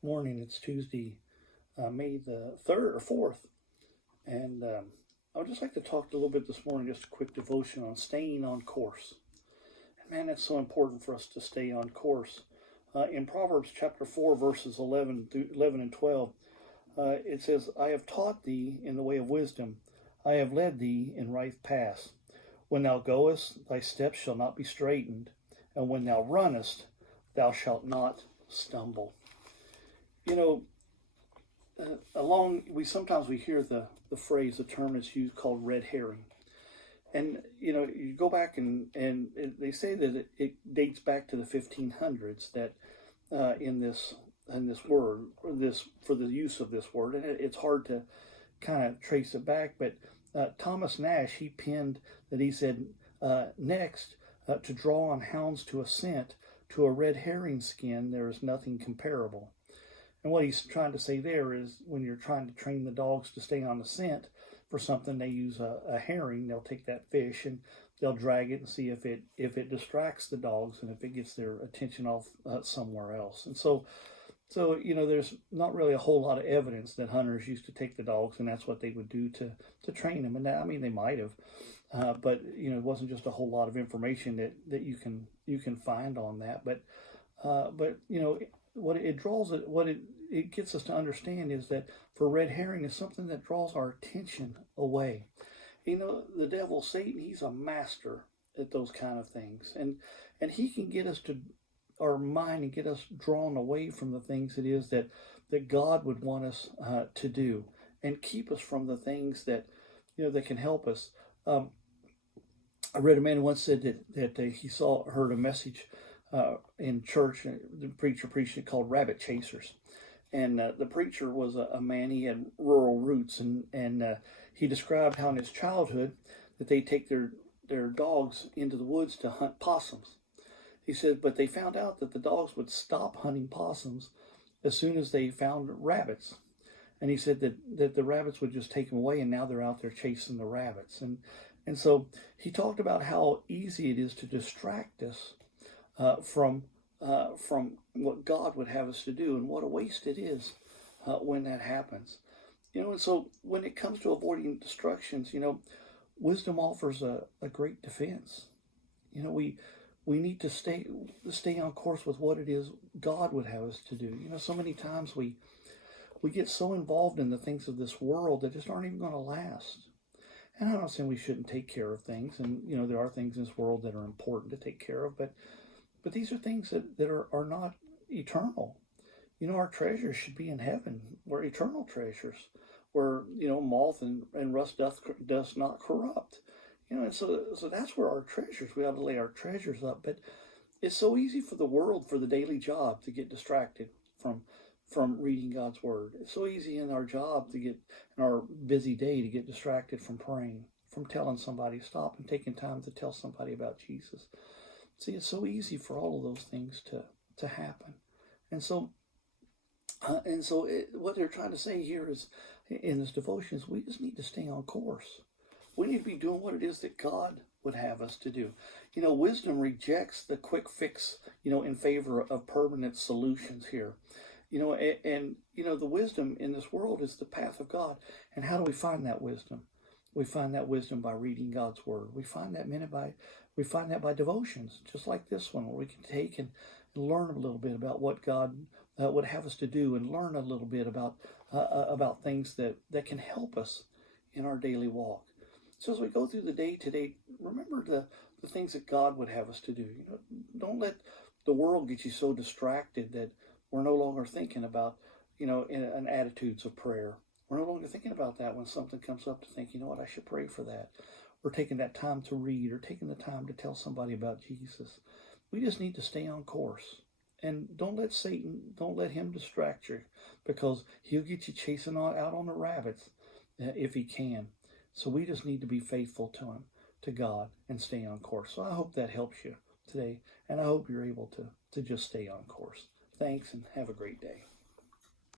Morning. It's Tuesday, May the 3rd or 4th. And I would just like to talk a little bit this morning, just a quick devotion on staying on course. And man, that's so important for us to stay on course. In Proverbs chapter 4, verses 11 and 12, it says, I have taught thee in the way of wisdom. I have led thee in right paths. When thou goest, thy steps shall not be straitened. And when thou runnest, thou shalt not stumble. You know, we sometimes we hear the phrase, the term is used called red herring. And, you go back and they say that it dates back to the 1500s that in this word, for the use of this word, and it's hard to kind of trace it back, but Thomas Nash, he penned that he said, next, to draw on hounds to a scent, to a red herring skin, there is nothing comparable. And what he's trying to say there is when you're trying to train the dogs to stay on the scent for something, they use a herring. They'll take that fish and they'll drag it and see if it distracts the dogs and if it gets their attention off somewhere else. And so there's not really a whole lot of evidence that hunters used to take the dogs and that's what they would do to train them. And that, I mean, they might have, but it wasn't just a whole lot of information that you can find on that. But what it gets us to understand is that for red herring is something that draws our attention away. The devil, Satan, he's a master at those kind of things, and he can get us to our mind and get us drawn away from the things it is that God would want us to do, and keep us from the things that that can help us. I read a man once said that he heard a message in church, the preacher preached it, called Rabbit Chasers. And the preacher was a man, he had rural roots, and he described how in his childhood that they take their dogs into the woods to hunt possums. He said, but they found out that the dogs would stop hunting possums as soon as they found rabbits. And he said that the rabbits would just take them away, and now they're out there chasing the rabbits. And so he talked about how easy it is to distract us from what God would have us to do, and what a waste it is when that happens. And so when it comes to avoiding distractions, wisdom offers a great defense. We need to stay on course with what it is God would have us to do. So many times we get so involved in the things of this world that just aren't even going to last. And I'm not saying we shouldn't take care of things, and there are things in this world that are important to take care of, but these are things that are not eternal. Our treasures should be in heaven. We're eternal treasures, where moth and rust does not corrupt. And so that's where our treasures, we ought to lay our treasures up. But it's so easy for the world, for the daily job, to get distracted from reading God's word. It's so easy in our job in our busy day, to get distracted from praying, from telling somebody, stop and taking time to tell somebody about Jesus. See, it's so easy for all of those things to happen. And so what they're trying to say here is, in this devotion, is we just need to stay on course. We need to be doing what it is that God would have us to do. Wisdom rejects the quick fix, in favor of permanent solutions here. And the wisdom in this world is the path of God. And how do we find that wisdom? We find that wisdom by reading God's word. We find that by devotions, just like this one, where we can take and learn a little bit about what God would have us to do, and learn a little bit about things that can help us in our daily walk. So as we go through the day today, remember the things that God would have us to do. Don't let the world get you so distracted that we're no longer thinking about, in attitudes of prayer. We're no longer thinking about that when something comes up, to think, I should pray for that. Or taking that time to read, or taking the time to tell somebody about Jesus. We just need to stay on course. And don't let Satan, don't let him distract you, because he'll get you chasing out on the rabbits if he can. So we just need to be faithful to him, to God, and stay on course. So I hope that helps you today, and I hope you're able to just stay on course. Thanks, and have a great day.